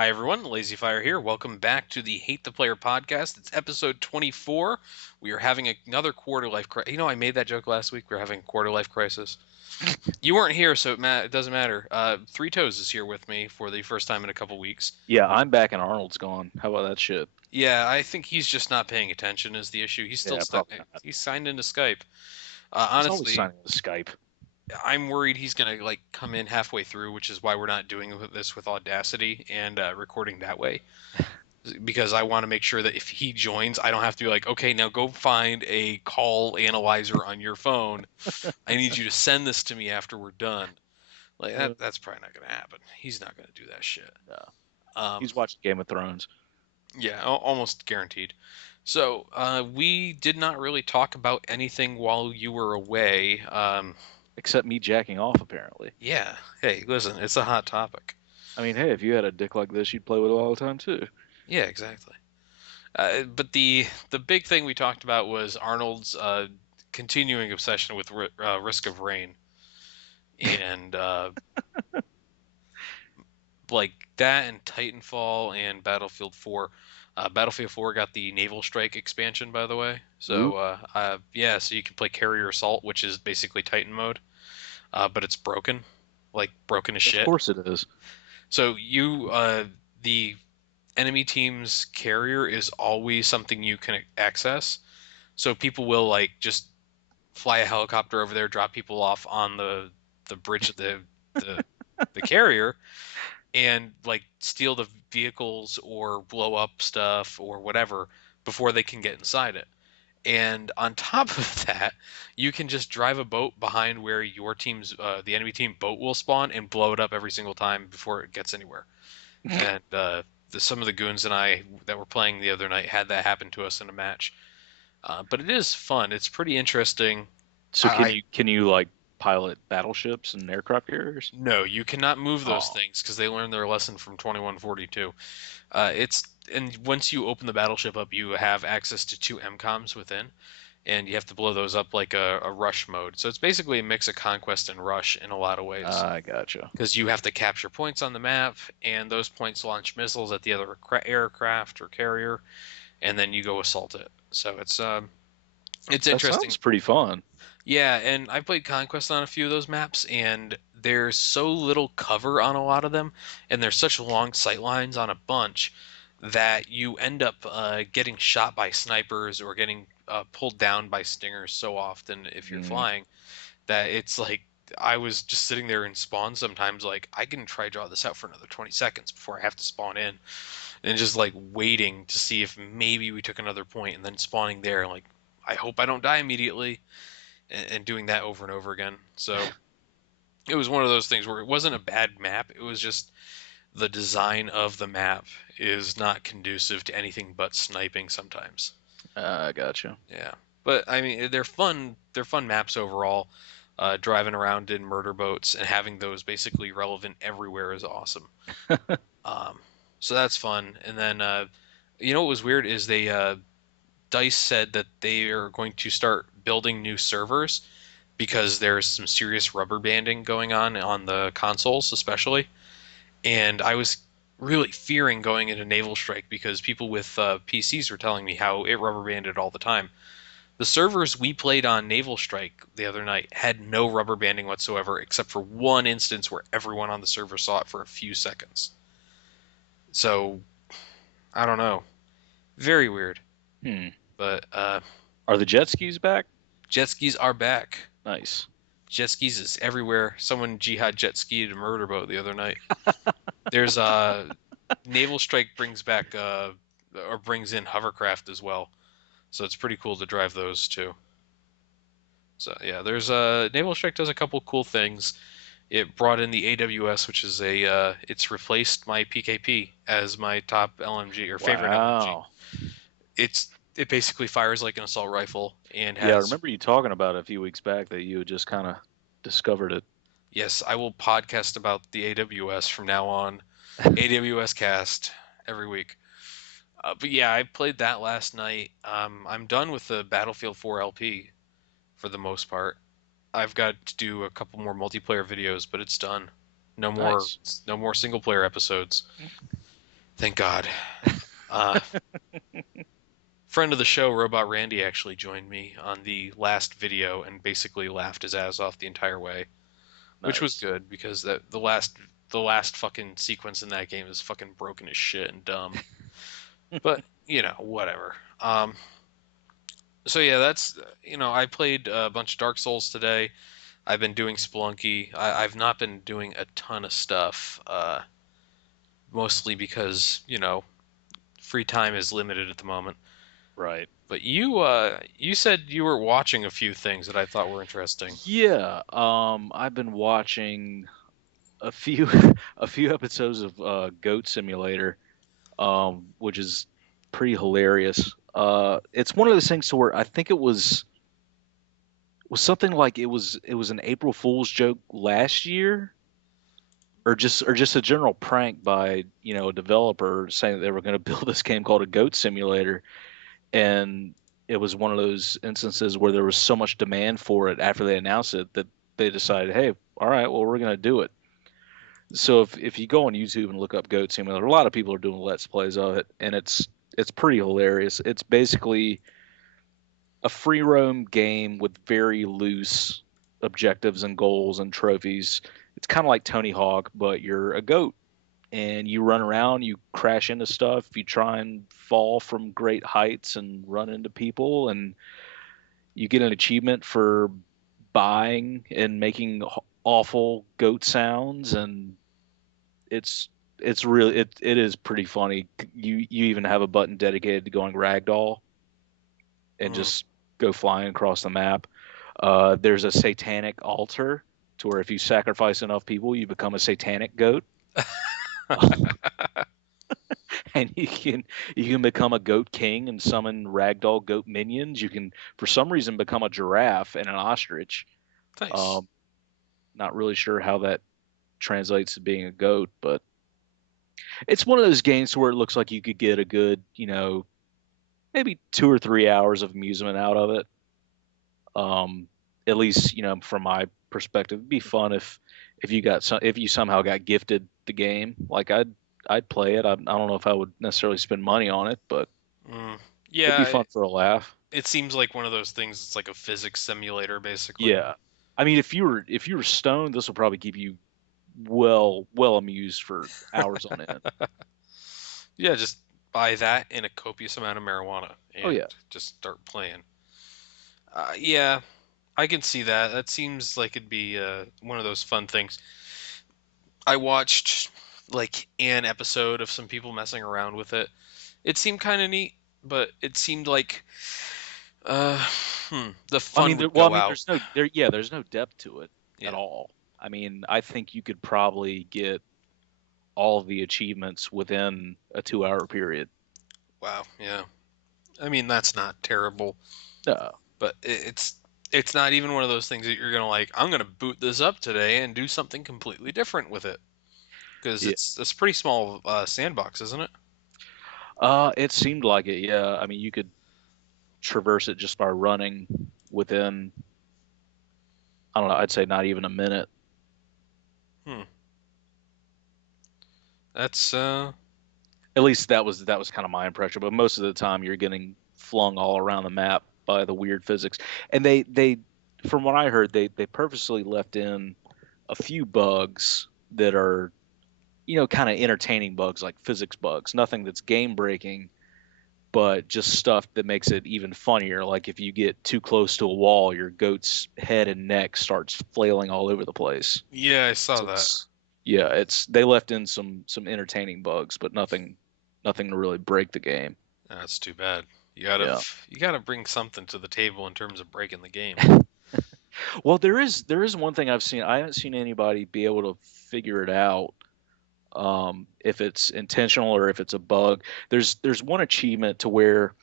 Hi everyone, Lazy Fire here. Welcome back to the Hate the Player podcast. It's episode 24. We are having another quarter life crisis. I made that joke last week. We're having a quarter life crisis. You weren't here, so it doesn't matter. Three Toes is here with me for the first time in a couple weeks. Yeah, I'm back and Arnold's gone. How about that shit? Yeah, I think he's just not paying attention is the issue. He's still Yeah, stuck. probably not. He's signed into Skype. He's always Honestly, signing with Skype. I'm worried he's gonna come in halfway through, which is why we're not doing this with Audacity and recording that way. Because I want to make sure that if he joins, I don't have to be like, okay, now go find a call analyzer on your phone. I need you to send this to me after we're done. Like that's probably not going to happen. He's not going to do that shit. No, Um, he's watching Game of Thrones. yeah, almost guaranteed. So we did not really talk about anything while you were away. Except me jacking off, apparently. Yeah. Hey, listen, it's a hot topic. I mean, hey, if you had a dick like this, you'd play with it all the time, too. Yeah, exactly. But the big thing we talked about was Arnold's continuing obsession with Risk of Rain, and like that, and Titanfall and Battlefield 4. Battlefield 4 got the Naval Strike expansion, by the way. So yeah, so you can play Carrier Assault, which is basically Titan mode, but it's broken, like broken as Of shit. course it is. So the enemy team's carrier is always something you can access. So people will just fly a helicopter over there, drop people off on the bridge of the the carrier, and steal the vehicles or blow up stuff or whatever before they can get inside it. And on top of that, you can just drive a boat behind where your team's the enemy team boat will spawn and blow it up every single time before it gets anywhere. And some of the goons and I that were playing the other night had that happen to us in a match. But it is fun. It's pretty interesting. So I can you like pilot battleships and aircraft carriers? No, you cannot move those Oh, things because they learned their lesson from 2142. It's and once you open the battleship up, you have access to two MCOMs within, and you have to blow those up like a rush mode. So it's basically a mix of conquest and rush in a lot of ways. I gotcha. Because you have to capture points on the map, and those points launch missiles at the other aircraft or carrier, and then you go assault it. So it's That interesting. sounds pretty fun. Yeah, and I played Conquest on a few of those maps, and there's so little cover on a lot of them, and there's such long sight lines on a bunch that you end up getting shot by snipers or getting pulled down by stingers so often if you're Mm. flying that it's like I was just sitting there in spawn sometimes like I can try to draw this out for another 20 seconds before I have to spawn in, and just waiting to see if maybe we took another point and then spawning there like I hope I don't die immediately, and doing that over and over again. So it was one of those things where it wasn't a bad map. It was just the design of the map is not conducive to anything but sniping sometimes. I gotcha. Yeah, but I mean they're fun. They're fun maps overall. Driving around in murder boats and having those basically relevant everywhere is awesome. Um, so that's fun. And then what was weird is they Dice said that they are going to start building new servers because there's some serious rubber banding going on the consoles, especially. And I was really fearing going into Naval Strike because people with PCs were telling me how it rubber banded all the time. The servers we played on Naval Strike the other night had no rubber banding whatsoever, except for one instance where everyone on the server saw it for a few seconds. So, I don't know. Very weird. Hmm. But Are the jet skis back? jet skis are back. Nice. Jet skis is everywhere. Someone jihad jet skied a murder boat the other night. There's Naval Strike brings back or brings in hovercraft as well, so it's pretty cool to drive those too. So yeah, there's Naval Strike does a couple cool things. It brought in the AWS, which is it's replaced my PKP as my top LMG or favorite LMG. Wow. It basically fires like an assault rifle and Yeah, I has. remember you talking about it a few weeks back that you had just kind of discovered it. Yes, I will podcast about the AWS from now on. AWS cast every week. But yeah, I played that last night. I'm done with the Battlefield 4 LP for the most part. I've got to do a couple more multiplayer videos, but it's done. No more, Nice. no more single player episodes. Thank God. Uh, Friend of the show, Robot Randy, actually joined me on the last video and basically laughed his ass off the entire way, which was Nice. good because the last fucking sequence in that game is fucking broken as shit and dumb. But whatever. So yeah, that's I played a bunch of Dark Souls today. I've been doing Spelunky. I've not been doing a ton of stuff, mostly because free time is limited at the moment. Right. But you said you were watching a few things that I thought were interesting. Yeah. I've been watching a few a few episodes of Goat Simulator, which is pretty hilarious. It's one of those things to where I think it was something like it was an April Fool's joke last year, or just a general prank by a developer saying that they were going to build this game called a Goat Simulator, and it was one of those instances where there was so much demand for it after they announced it that they decided, hey, all right, well, we're going to do it. So if you go on YouTube and look up Goat Simulator, a lot of people are doing let's plays of it, and it's pretty hilarious. It's basically a free roam game with very loose objectives and goals and trophies. It's kind of like Tony Hawk, but you're a goat and you run around, you crash into stuff, you try and fall from great heights and run into people, and you get an achievement for buying and making awful goat sounds, and it's it is pretty funny. You even have a button dedicated to going ragdoll and Hmm. just go flying across the map. There's a satanic altar to where if you sacrifice enough people, you become a satanic goat, and you can become a goat king and summon ragdoll goat minions. You can, for some reason, become a giraffe and an ostrich. Nice. Um, Not really sure how that translates to being a goat, but it's one of those games where it looks like you could get a good, maybe 2 or 3 hours of amusement out of it. Um, at least, from my perspective, it'd be fun if you somehow got gifted the game. Like I'd play it. I don't know if I would necessarily spend money on it, but Mm. it'd be Yeah, fun for a laugh. it seems like one of those things. It's like a physics simulator, basically. Yeah. I mean, if you were stoned, this will probably keep you well amused for hours on end. Yeah, just buy that and a copious amount of marijuana Oh and yeah. just start playing. Yeah, I can see that. That seems like it'd be one of those fun things. I watched like an episode of some people messing around with it. It seemed kind of neat, but it seemed like uh, the I fun mean, would well, I go mean, out. there's no depth to it at Yeah. all. I mean, I think you could probably get all of the achievements within a 2 hour period. Wow. Yeah. I mean, that's not terrible, Uh, but it's not even one of those things that you're gonna like. I'm gonna boot this up today and do something completely different with it because yeah. it's a pretty small sandbox, isn't it? It seemed like it. Yeah. I mean, you could traverse it just by running within, I don't know, I'd say not even a minute. Hmm. That's At least that was kind of my impression. But most of the time, you're getting flung all around the map by the weird physics. And from what I heard, they purposely left in a few bugs that are, kind of entertaining bugs, like physics bugs. Nothing that's game breaking, but just stuff that makes it even funnier. Like if you get too close to a wall, your goat's head and neck starts flailing all over the place. yeah, I saw So that. yeah, it's they left in some entertaining bugs, but nothing to really break the game. That's too bad. You gotta Yeah. you gotta bring something to the table in terms of breaking the game. Well, there is one thing I've seen. I haven't seen anybody be able to figure it out, if it's intentional or if it's a bug. There's one achievement to where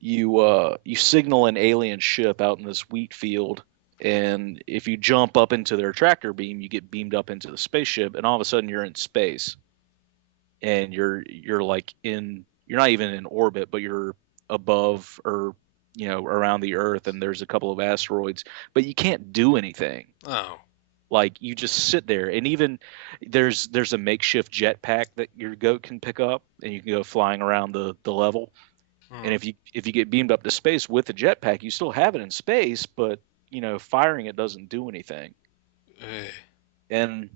you signal an alien ship out in this wheat field, and if you jump up into their tractor beam, you get beamed up into the spaceship, and all of a sudden you're in space, and you're like you're not even in orbit, but you're above or around the Earth, and there's a couple of asteroids, but you can't do anything. Oh. Like you just sit there, and even there's a makeshift jetpack that your goat can pick up, and you can go flying around the level. And Hmm. if you get beamed up to space with the jetpack, you still have it in space, but firing it doesn't do anything. Eh. And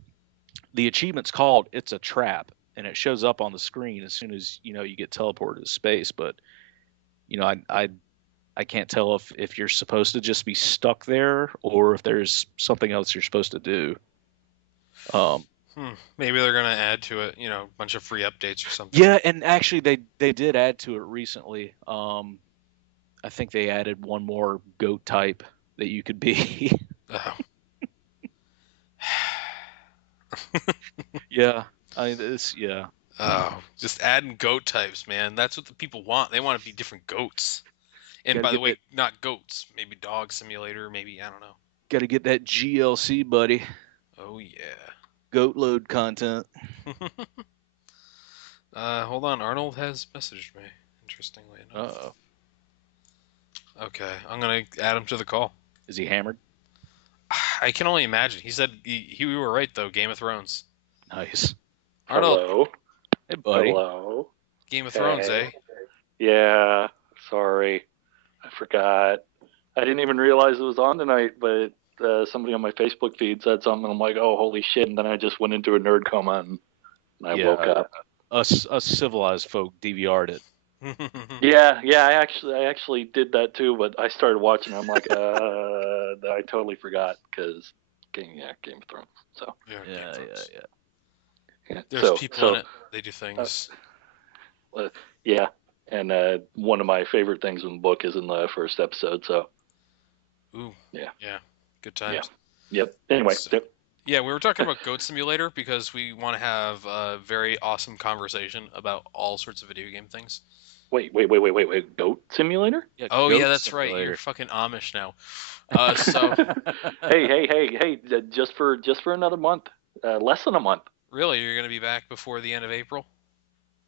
the achievement's called "It's a Trap," and it shows up on the screen as soon as you get teleported to space. But I can't tell if you're supposed to just be stuck there or if there's something else you're supposed to do. Um, Maybe they're gonna add to it, a bunch of free updates or something. yeah, and actually they did add to it recently. I think they added one more goat type that you could be. Oh. Yeah, this yeah. Oh, just adding goat types, man. That's what the people want. They want to be different goats. And Got to by the get way, that not goats. Maybe dog simulator. Maybe I don't know. got to get that GLC, buddy. Oh yeah. Goat load content. Hold on. Arnold has messaged me. Interestingly enough. Uh, Okay, I'm gonna add him to the call. is he hammered? I can only imagine. He said we were right though. Game of Thrones. Nice. Arnold, Hello. Hey, buddy. Hello. Game of Thrones, Hey. eh? Yeah. Sorry. I forgot. I didn't even realize it was on tonight, but somebody on my Facebook feed said something. I'm like, oh, holy shit. And then I just went into a nerd coma and I woke Yeah, up. us civilized folk DVR'd it. Yeah. I actually did that too, but I started watching. I'm like, I totally forgot because, Game of Thrones. So, Yeah, Game Yeah, of Thrones. yeah. There's people in it. They do things. Yeah. And one of my favorite things in the book is in the first episode. So, Ooh. yeah. Yeah. Good times. Yep. Anyway. So- Yeah, we were talking about Goat Simulator because we want to have a very awesome conversation about all sorts of video game things. Wait. Goat Simulator? Yeah, Oh Goat yeah, that's right. Simulator. You're fucking Amish now. So Hey! Just for another month, less than a month. really, you're gonna be back before the end of April?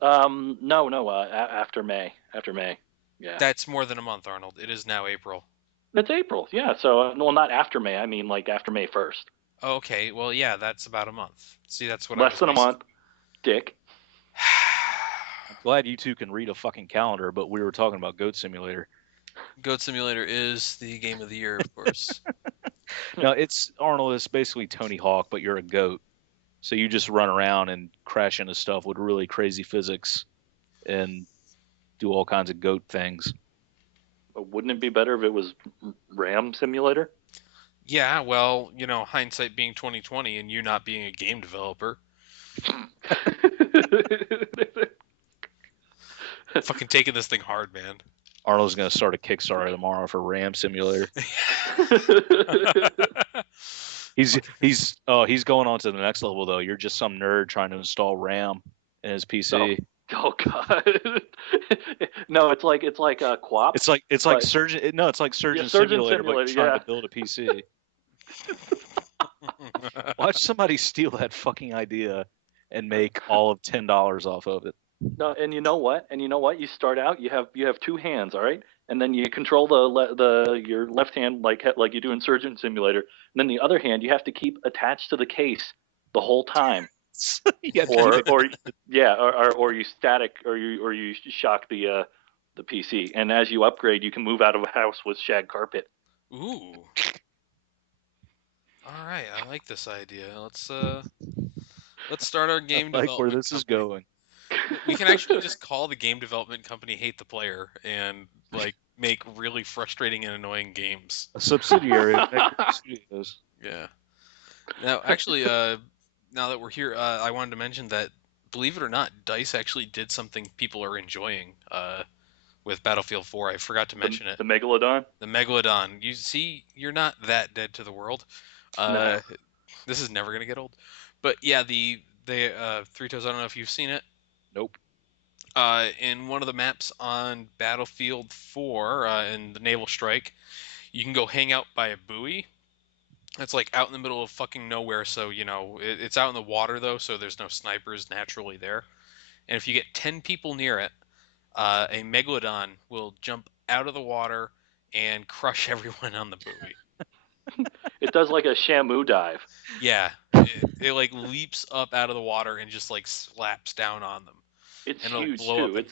No. After May. Yeah, That's more than a month, Arnold. It is now April. it's April. Yeah. So, well, not after May. I mean, like after May 1st. Okay, well, yeah, that's about a month. See, that's what I Less was than a basing- month, Dick. I'm glad you two can read a fucking calendar, but we were talking about Goat Simulator. Goat Simulator is the game of the year, of course. No, it's Arnold. It's basically Tony Hawk, but you're a goat. So you just run around and crash into stuff with really crazy physics and do all kinds of goat things. But wouldn't it be better if it was Ram Simulator? Yeah, well, hindsight being 2020 and you not being a game developer, fucking taking this thing hard, man. Arnold's going to start a Kickstarter tomorrow for Ram Simulator. He's going on to the next level though. You're just some nerd trying to install RAM in his PC. Oh God! No, it's like QWOP. It's like But- Surgeon. No, it's like Surgeon Surgeon Simulator, but Simulator, trying yeah. to build a PC. Watch somebody steal that fucking idea and make all of $10 off of it. No, and you know what? You start out. You have two hands, all right, and then you control your left hand like you do in Surgeon Simulator. And then the other hand you have to keep attached to the case the whole time, Yeah, or you static or you shock the PC. And as you upgrade, you can move out of a house with shag carpet. Ooh. All right, I like this idea. Let's start our game I like development. where this is company. going. We can actually just call the game development company Hate the Player and make really frustrating and annoying games. A subsidiary of Nectar Studios. Yeah. Now, actually, now that we're here, I wanted to mention that, believe it or not, DICE actually did something people are enjoying with Battlefield 4. I forgot to mention it. The Megalodon. The Megalodon. You see, you're not that dead to the world. No. This is never gonna get old. But yeah, the Three Toes. I don't know if you've seen it. Nope. In one of the maps on Battlefield 4, in the Naval Strike, you can go hang out by a buoy. It's like out in the middle of fucking nowhere, so it's out in the water though, so there's no snipers naturally there. And if you get 10 people near it, a megalodon will jump out of the water and crush everyone on the buoy. It does like a Shamu dive. Yeah, it like leaps up out of the water and just like slaps down on them, It's and it'll huge blow up. too. And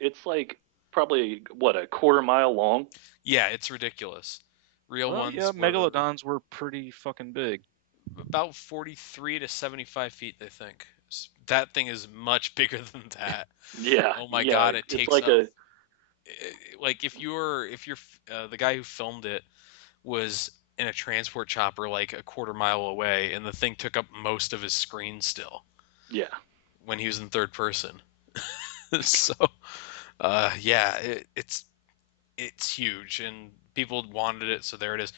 It's like probably what, a quarter mile long. yeah, it's ridiculous. Real Well, yeah, ones were megalodons were pretty fucking big. about 43 to 75 feet, they think. That thing is much bigger than that. Yeah, Oh my yeah. god, it It's takes like up a like if you're the guy who filmed it was in a transport chopper like a quarter mile away, and the thing took up most of his screen still yeah. when he was in third person. So yeah, it's huge, and people wanted it, so there it is.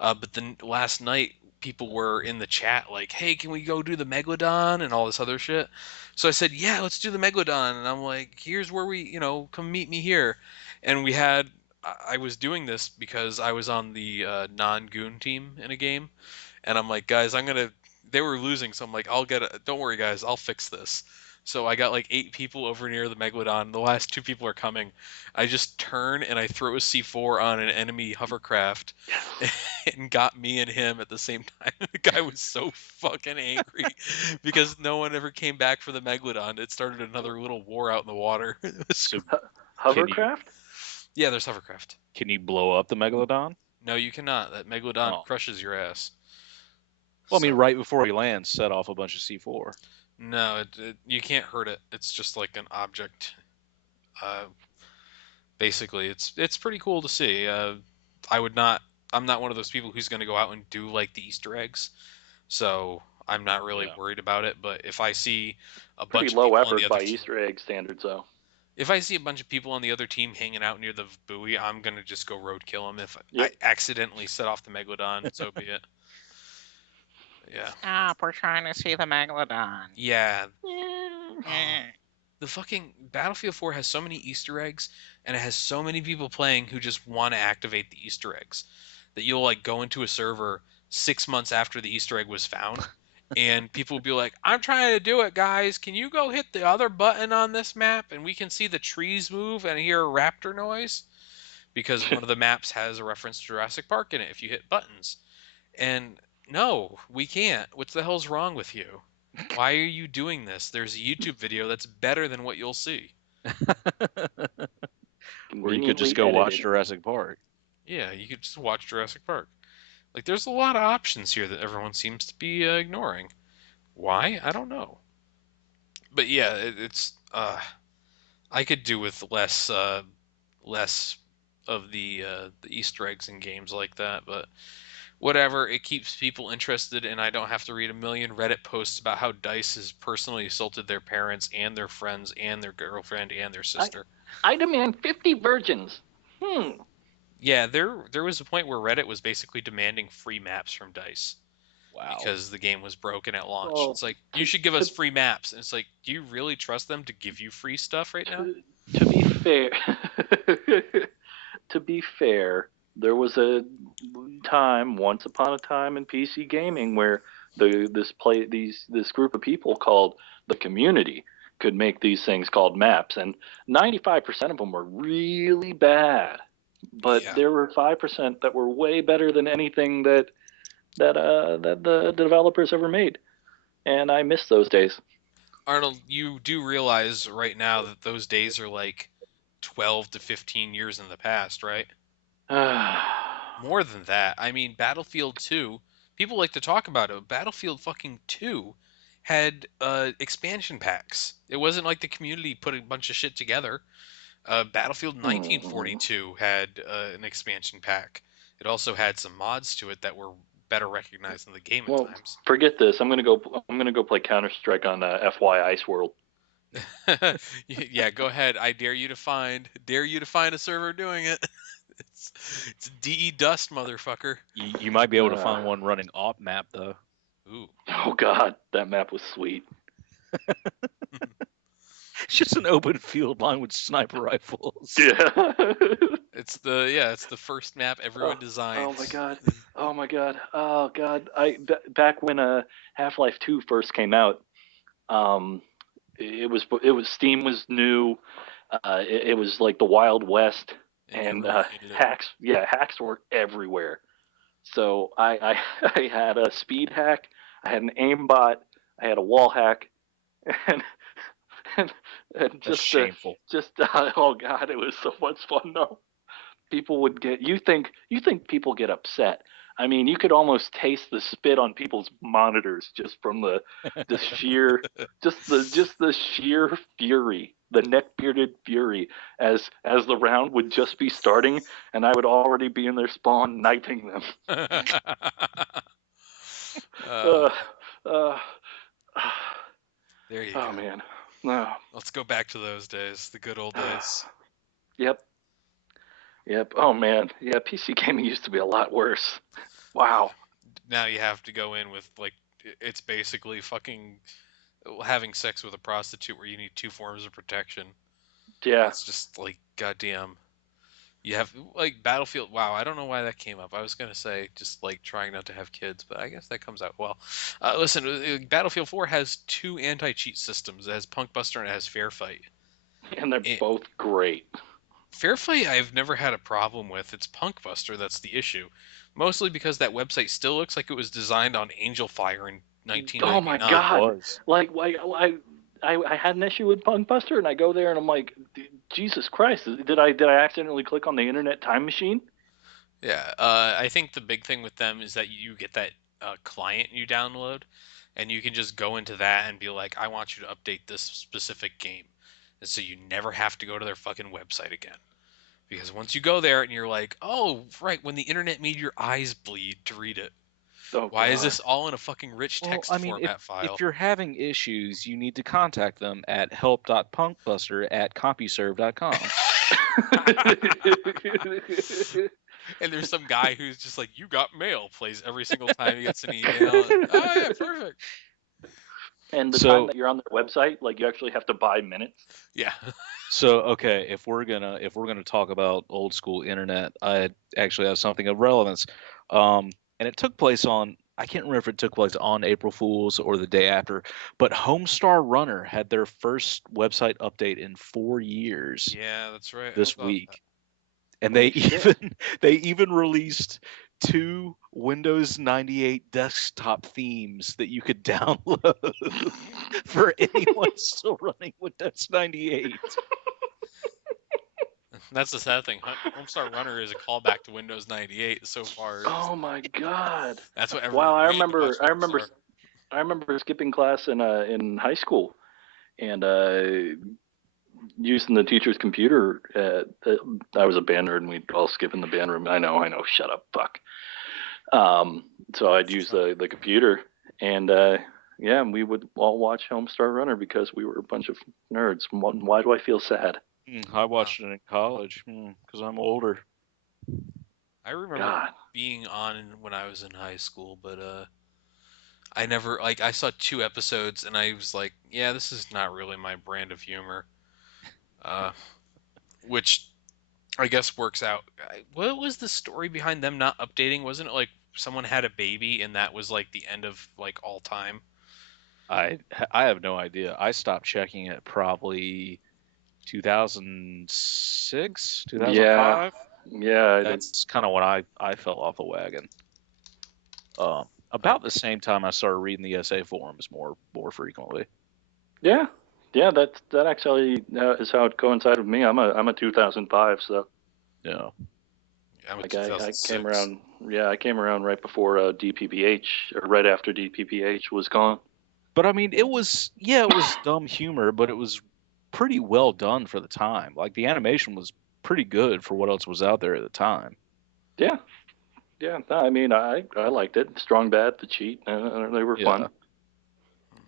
But then last night, people were in the chat like, "Hey, can we go do the megalodon and all this other shit?" So I said, "Yeah, let's do the megalodon." And I'm like, "Here's where we, come meet me here." And we had, I was doing this because I was on the non-goon team in a game, and I'm like, "Guys, I'm gonna." They were losing, so I'm like, "I'll get it. Don't worry, guys, I'll fix this." So I got like 8 people over near the megalodon. The last 2 people are coming. I just turn and I throw a C4 on an enemy hovercraft and got me and him at the same time. The guy was so fucking angry because no one ever came back for the megalodon. It started another little war out in the water. It was So can you Hovercraft. yeah, there's hovercraft. can you blow up the megalodon? No, you cannot. That megalodon Oh, crushes your ass. well, I mean, So right before he lands, set off a bunch of C4. no, you can't hurt it. It's just like an object. Uh, Basically, it's pretty cool to see. I would not. I'm not one of those people who's going to go out and do like the Easter eggs, so I'm not really Yeah. worried about it. But if I see a Pretty bunch of low people on the effort other by team, Easter egg standards, though. if I see a bunch of people on the other team hanging out near the buoy, I'm gonna just go roadkill them. If I Yep. accidentally set off the megalodon, so be it. Yeah, Stop, we're trying to see the megalodon. yeah. Eh. The fucking Battlefield 4 has so many Easter eggs, and it has so many people playing who just want to activate the Easter eggs that you'll like go into a server 6 months after the Easter egg was found, and people will be like, "I'm trying to do it, guys. Can you go hit the other button on this map, and we can see the trees move and hear a raptor noise?" Because one of the maps has a reference to Jurassic Park in it if you hit buttons. And no, we can't. What the hell's wrong with you? Why are you doing this? There's a YouTube video that's better than what you'll see. Or you could just go watch Jurassic Park. Yeah, you could just watch Jurassic Park. Like, there's a lot of options here that everyone seems to be ignoring. Why? I don't know. But yeah, it's I could do with less of the Easter eggs in games like that, but whatever. It keeps people interested, and I don't have to read a million Reddit posts about how Dice has personally assaulted their parents and their friends and their girlfriend and their sister. I demand 50 virgins. Yeah, there was a point where Reddit was basically demanding free maps from Dice. Wow. Because the game was broken at launch. Well, it's like, you should give us free maps. And it's like, do you really trust them to give you free stuff right now? To be fair, there was a time, once upon a time in PC gaming, where this group of people called the community could make these things called maps, and 95% of them were really bad, but Yeah. there were 5% that were way better than anything that the developers ever made, and I miss those days. Arnold, you do realize right now that those days are like 12 to 15 years in the past, right? More than that. I mean, Battlefield 2, people like to talk about it. Battlefield fucking 2 had expansion packs. It wasn't like the community put a bunch of shit together. Battlefield 1942 had an expansion pack. It also had some mods to it that were better recognized in the game at times. Forget this. I'm gonna go play Counter-Strike on FY Ice World. Yeah, go ahead. I dare you to find a server doing it. It's DE Dust, motherfucker. You might be able to find one running op map though. Ooh. Oh god, that map was sweet. It's just an open field lined with sniper rifles. Yeah. It's the first map everyone designed. Oh my god. Oh my god. Oh god. Back when Half-Life 2 first came out, it was Steam was new. It was like the Wild West, and hacks were everywhere. So I had a speed hack, I had an aimbot, I had a wall hack, and and, and That's shameful. oh god, it was so much fun though. People would get you think people get upset. I mean, you could almost taste the spit on people's monitors just from the sheer just the sheer fury, the neck bearded fury as the round would just be starting and I would already be in their spawn knighting them. uh, Uh, uh, there you oh go. man. No. Let's go back to those days, the good old days. Yep. Yep. Oh man. Yeah, PC gaming used to be a lot worse. Wow. Now you have to go in with like it's basically fucking having sex with a prostitute where you need two forms of protection. Yeah. It's just like goddamn. You have like Battlefield. Wow, I don't know why that came up. I was gonna say just like trying not to have kids, but I guess that comes out well. Listen, Battlefield 4 has two anti-cheat systems. It has Punk Buster and it has Fair Fight. And they're It, both great. Fair Fight I've never had a problem with. It's Punk Buster that's the issue. Mostly because that website still looks like it was designed on Angel Fire in Oh my 1999. god! was. Like, I had an issue with Punk Buster, and I go there and I'm like, Jesus Christ! Did I accidentally click on the Internet Time Machine? Yeah, I think the big thing with them is that you get that client you download, and you can just go into that and be like, I want you to update this specific game. And so you never have to go to their fucking website again. Because once you go there and you're like, oh, right, when the internet made your eyes bleed to read it. Oh Why is god! this all in a fucking rich Well, text I mean, format file? if you're having issues, you need to contact them at help.punkbuster@CompuServe.com. And there's some guy who's just like, you got mail, plays every single time he gets an email. And, oh, yeah, perfect. And the time So that you're on their website, like you actually have to buy minutes. Yeah. so okay, if we're gonna talk about old school internet, I actually have something of relevance. And it took place on, I can't remember if it took place on April Fool's or the day after, but Homestar Runner had their first website update in 4 years Yeah, that's right. I this thought that. week. And Holy shit. they even released two Windows 98 desktop themes that you could download for anyone still running Windows 98. That's the sad thing. Homestar Runner is a callback to Windows 98 so far. Oh my god! That's what Wow, everyone ran to watch Homestar. I remember skipping class in high school and using the teacher's computer. I was a band nerd, and we'd all skip in the band room. I know. Shut up, fuck. So I'd use the computer, and yeah, we would all watch Homestar Runner because we were a bunch of nerds. Why do I feel sad? I watched it in college because I'm older. I remember God. being on when I was in high school, but I never like I saw two episodes and I was like, yeah, this is not really my brand of humor. Uh, which I guess works out. What was the story behind them not updating? Wasn't it like someone had a baby and that was like the end of like all time? I I have no idea. I stopped checking it probably 2006, Yeah, 2005. yeah. That's kind of when I fell off the wagon. About the same time I started reading the SA forums more frequently. Yeah, yeah. That actually is how it coincided with me. I'm a 2005, so Yeah. I'm a like I 2006. came around. Yeah, I came around right before DPPH or right after DPPH was gone. But I mean, it was dumb humor, but it was pretty well done for the time. Like the animation was pretty good for what else was out there at the time. Yeah, yeah. No, I mean, I liked it. Strong Bad, The Cheat, they were Yeah. fun.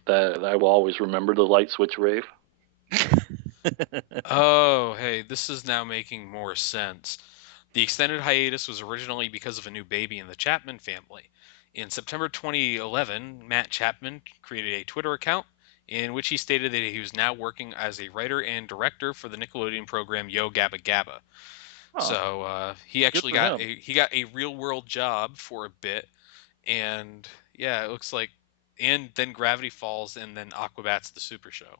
That I will always remember the light switch rave. Oh, hey, this is now making more sense. The extended hiatus was originally because of a new baby in the Chapman family. In September 2011, Matt Chapman created a Twitter account in which he stated that he was now working as a writer and director for the Nickelodeon program Yo Gabba Gabba. Huh. So he actually for got him. he got a real world job for a bit, and yeah, it looks like, and then Gravity Falls, and then Aquabats the Super Show.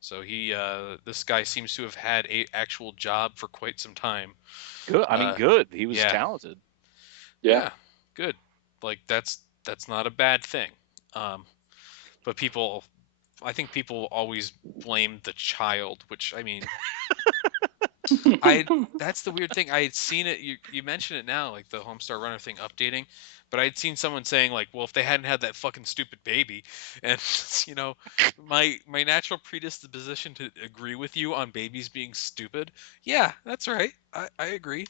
So this guy seems to have had a actual job for quite some time. Good. I mean, Uh, good. He was yeah. talented. Yeah. Good. Like that's not a bad thing. But I think people always blame the child, which I mean, that's the weird thing. I had seen it. You mentioned it now, like the Homestar Runner thing updating, but I had seen someone saying like, well, if they hadn't had that fucking stupid baby, and you know, my natural predisposition to agree with you on babies being stupid. Yeah, that's right. I agree.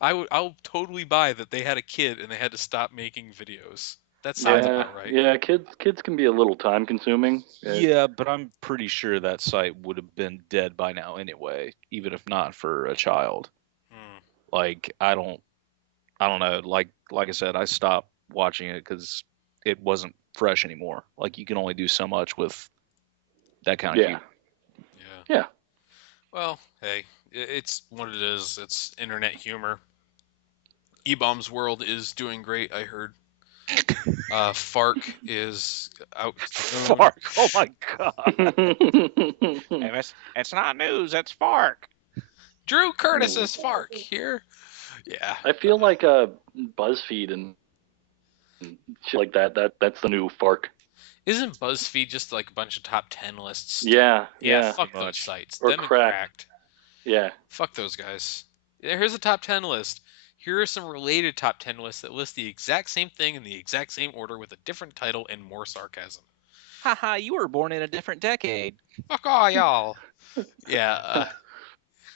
I'll totally buy that they had a kid and they had to stop making videos. That sounds Yeah, about right. yeah. Kids can be a little time consuming. Yeah, but I'm pretty sure that site would have been dead by now anyway, even if not for a child. Hmm. Like I don't know. Like I said, I stopped watching it because it wasn't fresh anymore. Like you can only do so much with that kind of Yeah, humor. Yeah. yeah. Well, hey, it's what it is. It's internet humor. E-Bomb's World is doing great, I heard. Fark is out soon. Fuck! Oh my god! Hey, it's not news, it's Fark. Drew Curtis is Fark here. Yeah. I feel like BuzzFeed and shit like that's the new FARC. Isn't BuzzFeed just like a bunch of top 10 lists? Yeah, Yeah, yeah. fuck Pretty those much. sites. Or Them and Cracked. Cracked. Yeah. Fuck those guys. Here's a top 10 list. Here are some related top 10 lists that list the exact same thing in the exact same order with a different title and more sarcasm. Haha! You were born in a different decade. Fuck all y'all. Yeah,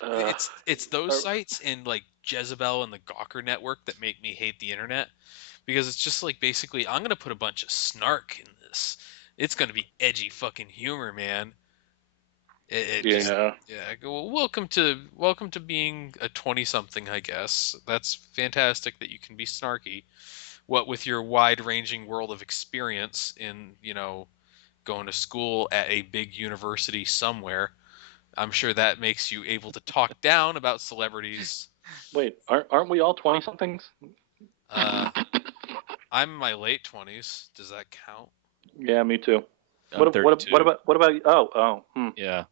Uh, it's those are- sites and like Jezebel and the Gawker network that make me hate the internet because it's just like basically I'm gonna put a bunch of snark in this. It's gonna be edgy fucking humor, man. It just yeah. yeah. Well, welcome to being a 20-something, I guess. That's fantastic that you can be snarky. What with your wide-ranging world of experience in going to school at a big university somewhere. I'm sure that makes you able to talk down about celebrities. Wait, aren't we all 20 somethings? Uh, I'm in my late 20s. Does that count? Yeah, me too. I'm What 32. about Yeah.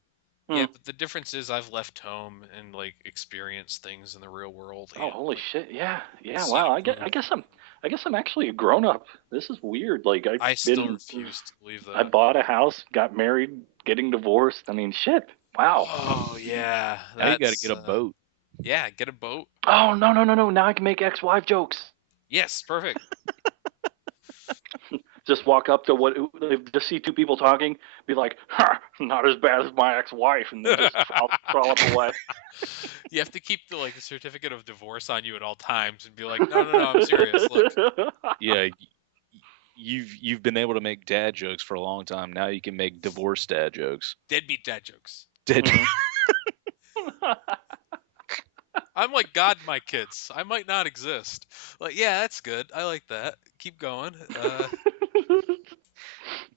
Yeah, but the difference is I've left home and like experienced things in the real world. Oh, holy shit. Yeah. Yeah, See, wow. I guess I'm actually a grown up. This is weird. Like I still refuse to believe that. I bought a house, got married, getting divorced. I mean, shit. Wow. Oh yeah, Now you got to that's get a boat. yeah, get a boat. Oh, no. Now I can make ex-wife jokes. Yes, perfect. Just walk up to just see two people talking, be like, ha, not as bad as my ex-wife, and then just trollop away. You have to keep the like certificate of divorce on you at all times and be like, no, I'm serious. Look, Yeah. You've been able to make dad jokes for a long time. Now you can make divorce dad jokes. deadbeat dad jokes. Dead. I'm like God, my kids. I might not exist. Like, yeah, that's good. I like that. Keep going.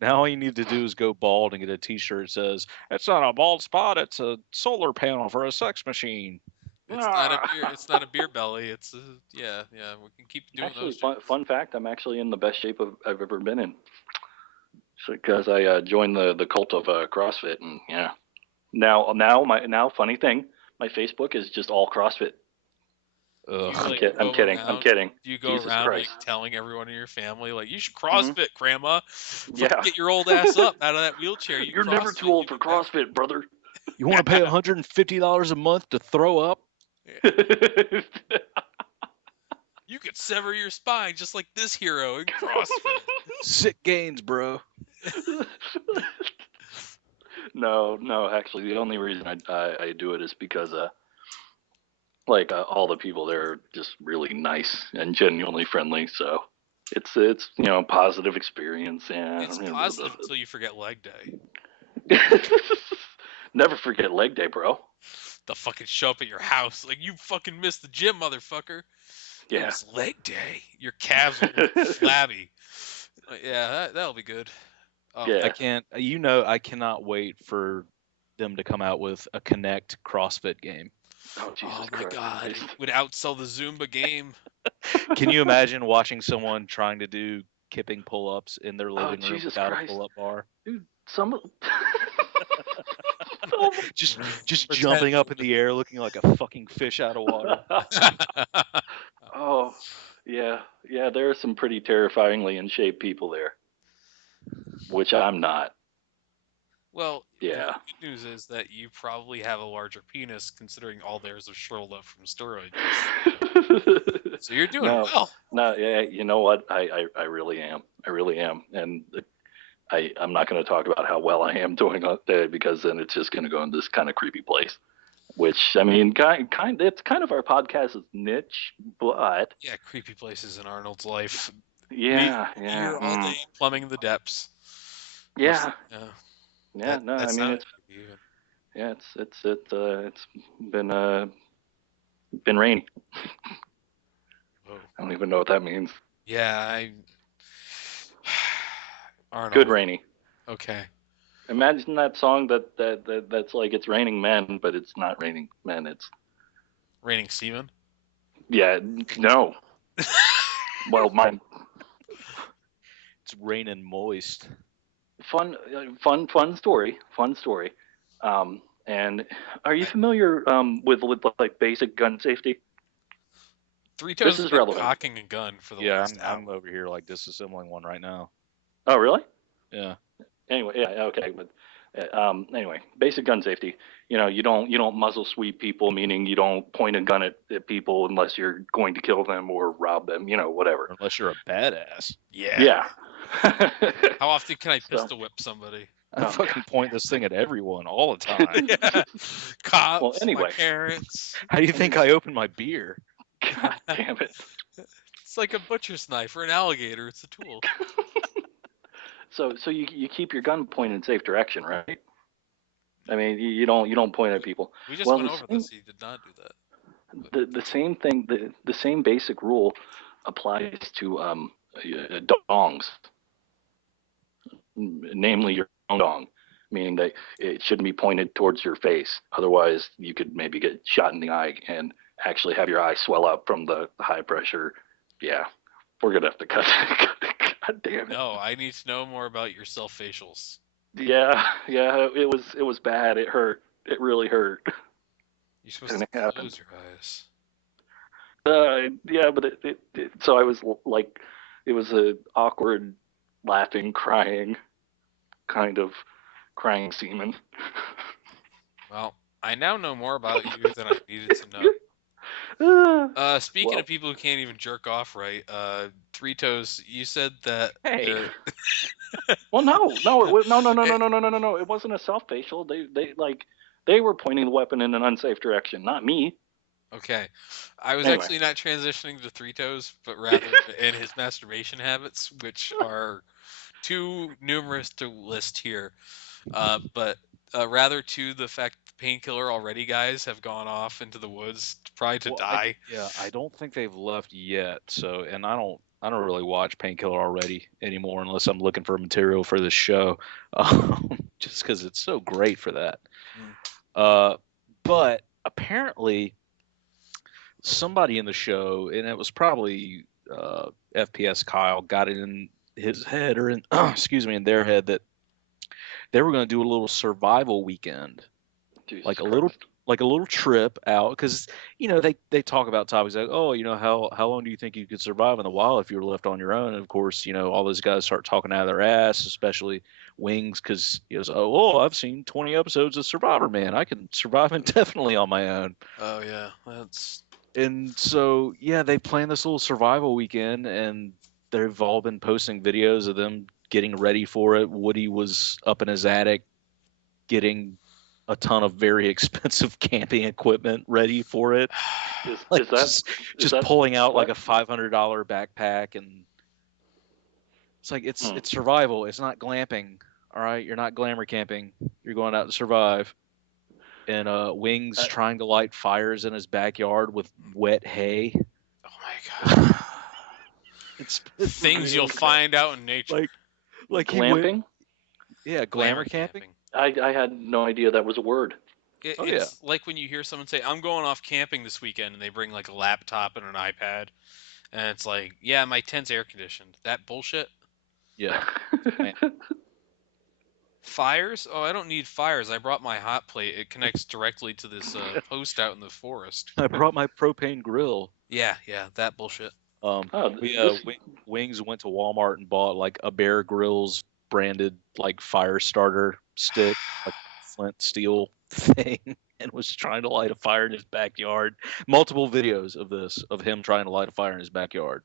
Now all you need to do is go bald and get a T-shirt that says, "It's not a bald spot. It's a solar panel for a sex machine." It's not a beer. It's not a beer belly. It's yeah. We can keep doing Actually, those. Jokes. fun fact, I'm actually in the best shape I've ever been in. Because I joined the cult of CrossFit, and yeah. Now funny thing, my Facebook is just all CrossFit. Ugh. You, like, I'm go kidding. around- I'm kidding. Do you go Jesus around Christ. like telling everyone in your family like you should CrossFit, Grandma? Yeah. Get your old ass up out of that wheelchair. You're never CrossFit, too old you for do that. CrossFit, brother. You want to pay $150 a month to throw up? You could sever your spine just like this hero in CrossFit. Sick gains, bro. No. Actually, the only reason I do it is because all the people there are just really nice and genuinely friendly. So it's positive experience. Yeah. It's positive until you forget leg day. Never forget leg day, bro. They'll fucking show up at your house like you fucking missed the gym, motherfucker. Yeah. It's leg day. Your calves will be flabby. Yeah, that'll be good. Oh, Yeah. I cannot wait for them to come out with a Connect CrossFit game. Oh, Jesus Oh my Christ. God! It would outsell the Zumba game. Can you imagine watching someone trying to do kipping pull-ups in their living room Jesus without Christ. a pull-up bar? Dude, some Just Pretend- jumping up in the air looking like a fucking fish out of water. Oh, yeah. Yeah, there are some pretty terrifyingly in shape people there, which I'm not. Well, the Yeah. good news is that you probably have a larger penis, considering all theirs are shriveled up from steroid use. So you're doing No, well. no, yeah, you know what? I really am. I really am. And I'm not going to talk about how well I am doing because then it's just going to go in this kind of creepy place. Which I mean, it's kind of our podcast's niche, but Yeah, creepy places in Arnold's life. yeah, We here all day plumbing the depths. yeah, Yeah, yeah. No, I that's mean not it's creepy even. yeah, it's been rainy. Whoa. I don't even know what that means. Yeah, Good Arnold. rainy. Okay. Imagine that song that's like it's raining men, but it's not raining men. It's Raining semen. yeah, no. Well, my It's raining moist. fun story. Fun story. And are you familiar with like basic gun safety? Three This Toes has is been relevant. cocking a gun for the Yeah, last hour. I'm over here like disassembling one right now. Oh, really? Yeah. Anyway, yeah, okay, but anyway, basic gun safety. You know, you don't muzzle sweep people, meaning you don't point a gun at people unless you're going to kill them or rob them. You know, whatever. Unless you're a badass. Yeah. Yeah. How often can I So- pistol whip somebody? I Oh, fucking point this thing at everyone all the time. Yeah. Cops, Well, anyway. my parents. How do you think I open my beer? God damn it. It's like a butcher's knife or an alligator. It's a tool. So you keep your gun pointed in safe direction, right? I mean, you don't point at people. We just Well, went the over same- this. He did not do that. The same thing, the same basic rule applies to dongs, namely your own dong, meaning that it shouldn't be pointed towards your face. Otherwise, you could maybe get shot in the eye and actually have your eye swell up from the high pressure. Yeah, we're gonna have to cut. God damn it. No, I need to know more about your self facials. Yeah, it was bad. It hurt. It really hurt. You're supposed And to it happened. close your eyes. Yeah, but so I was like, it was a awkward, laughing, crying, kind of crying semen. Well, I now know more about you than I needed to know. Speaking Well- of people who can't even jerk off right, Three Toes, you said that. Hey. Well, no, it wasn't a self facial. They were pointing the weapon in an unsafe direction, not me. Okay, I was Anyway. actually not transitioning to Three Toes, but rather in his masturbation habits, which are too numerous to list here. But rather to the fact the painkiller already guys have gone off into the woods, probably to die. I don't think they've left yet. So, and I don't really watch Painkiller Already anymore unless I'm looking for material for this show, just because it's so great for that. But apparently, somebody in the show, and it was probably FPS Kyle, got it in his head or in excuse me, in their head that they were going to do a little survival weekend, Jesus like a little trip out, because they talk about topics like, oh, how long do you think you could survive in the wild if you were left on your own? And of course, all those guys start talking out of their ass, especially Wings, because he goes, oh, I've seen 20 episodes of Survivor, man, I can survive indefinitely on my own. Oh yeah, that's. And so they planned this little survival weekend, and they've all been posting videos of them getting ready for it. Woody was up in his attic getting a ton of very expensive camping equipment ready for it. Is that just pulling out like a $500 backpack, and it's like it's survival. It's not glamping. All right, you're not glamour camping. You're going out to survive. And Wings trying to light fires in his backyard with wet hay. Oh my god. It's Things you'll find out in nature. like glamping? Glamour camping. I had no idea that was a word. It's like when you hear someone say, I'm going off camping this weekend, and they bring like a laptop and an iPad, and it's like, yeah, my tent's air conditioned. That bullshit. Yeah. Fires? Oh, I don't need fires. I brought my hot plate. It connects directly to this post out in the forest. I brought my propane grill. Yeah, that bullshit. Oh, this. Wings went to Walmart and bought like a Bear Grylls branded like fire starter stick, like flint steel thing, and was trying to light a fire in his backyard. Multiple videos of this of him trying to light a fire in his backyard.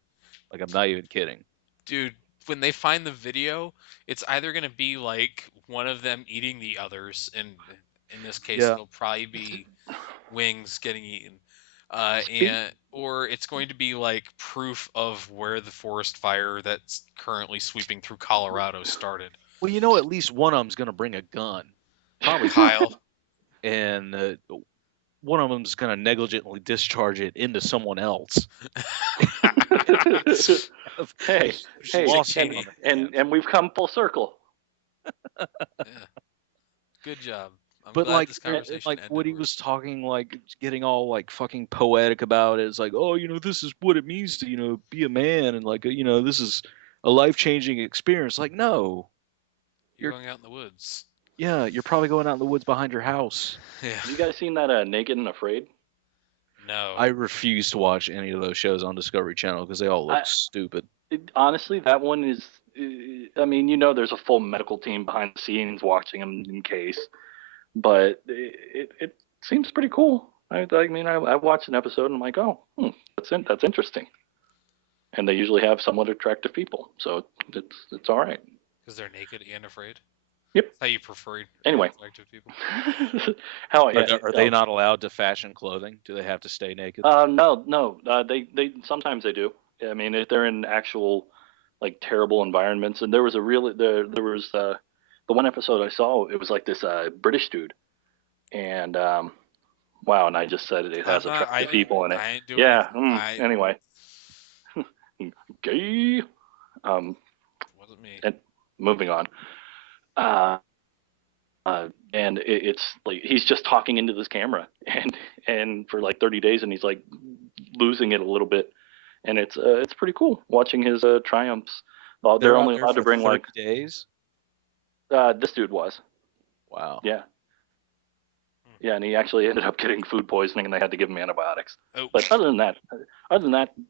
Like I'm not even kidding. Dude, when they find the video, it's either gonna be like one of them eating the others, and in this case, Yeah. it'll probably be Wings getting eaten, Speak- or it's going to be like proof of where the forest fire that's currently sweeping through Colorado started. Well, you know, at least one of them's gonna bring a gun, probably Kyle. and one of them's gonna negligently discharge it into someone else. hey, hey, Lost and- him on the and we've come full circle. Yeah. Good job. I'm But glad like, this conversation like ended what he where- was talking, like getting all like fucking poetic about it. It's like, oh, you know, this is what it means to, you know, be a man, and like, you know, this is a life-changing experience. Like, no, you're going out in the woods. yeah, you're probably going out in the woods behind your house. Yeah. Have you guys seen that Naked and Afraid? No. I refuse to watch any of those shows on Discovery Channel because they all look I- stupid. Honestly, that one is. I mean, you know, there's a full medical team behind the scenes watching them in case, but it seems pretty cool. I mean, I watched an episode and I'm like, oh, that's interesting. And they usually have somewhat attractive people, so it's all right. Because they're naked and afraid. Yep. That's how you prefer Anyway. attractive people. How Are they not allowed to fashion clothing? Do they have to stay naked? No. They sometimes they do. I mean, if they're in actual like terrible environments, and there was the one episode I saw. It was like this British dude, and wow, and I just said it has attractive people in it. I ain't doing Yeah. it. Anyway, gay. Wasn't me. And moving on. And it's like he's just talking into this camera, and for like 30 days, and he's like losing it a little bit, and it's pretty cool watching his triumphs. Well, they're out only there allowed to for bring 30 like days. this dude was, Wow. yeah, and he actually ended up getting food poisoning, and they had to give him antibiotics. Oh, But other than that,